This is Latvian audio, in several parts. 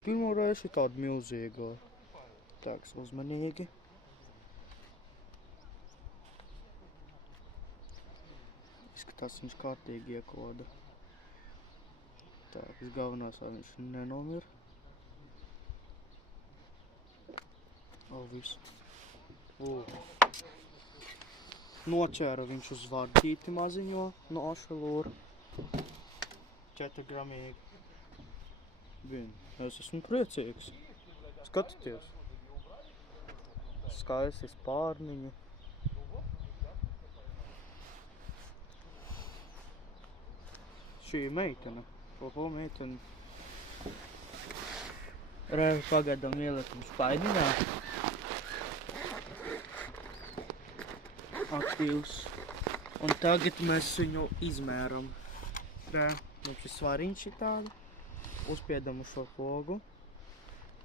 Pirmo reizi tādu milzīgu. Tāks uzmanīgi. Izskatās viņš kārtīgi iekoda. Tāks galvenās, lai viņš nenomir. Viss. Noķēra viņš uz vardīti maziņo no ašelūra. 4 gramīgi. Es esmu priecīgs. Skatieties. Skaisti spārniņi. Šī ir meitene. Popo meitene. Pagaidām ieliekam spaidiņā. Aktīvs. Un tagad mēs viņu izmēram. Mums ir svariņš šitādi. Uzspiedam uz šo pogu.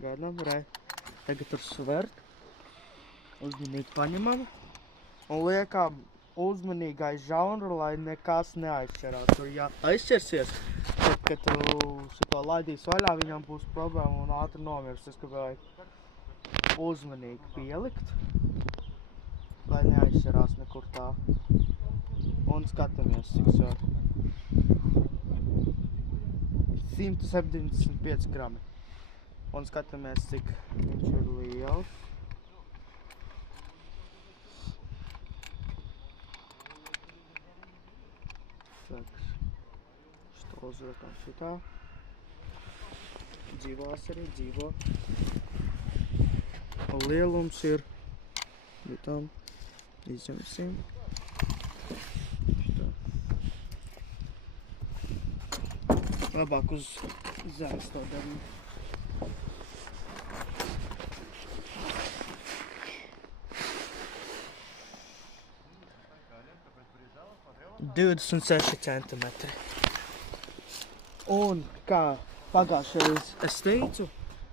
Gaidām, tagad tur svert. Uzmanīgi paņemam. Un liekam uzmanīgi aiz žaunru, lai nekas neaizšķerās. Tur aizšķersies, tad, kad tu šito laidīs vaļā, viņam būs problēma un ātri nomirs. Es gribēju uzmanīgi pielikt, lai neaizšķerās nekur tā. Un skatāmies, cik svar. 175 grami. Un skatāmies, cik viņš ir liels. Šito uzrakam šitā. Dzīvās arī dzīvo. Un lielums ir, tam izņemsim. Šitā. Labāk uz zemes to darīt. 26 centimetri. Un kā pagājušreiz es teicu,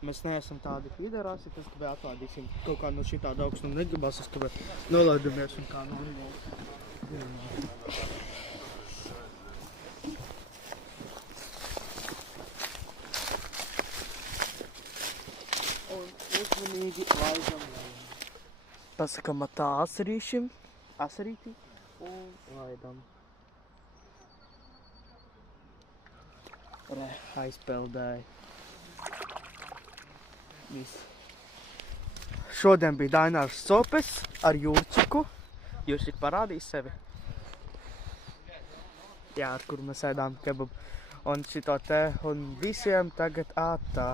mēs neesam tādi piderāsi, tas tikai atlādīsim kaut kā no šitāda augstuma negribās, es tikai nolaidamies un kā normāli. Un uzmanīgi laidam. Pasakam tā asarītī un laidam. Aizpeldēja. Viss. Šodien bija Dainārs Copes ar Jurčiku. Jurčik parādīs sevi. Jā, ar kuru mēs ēdām kebabu. Un šito te, un visiem tagad ātā.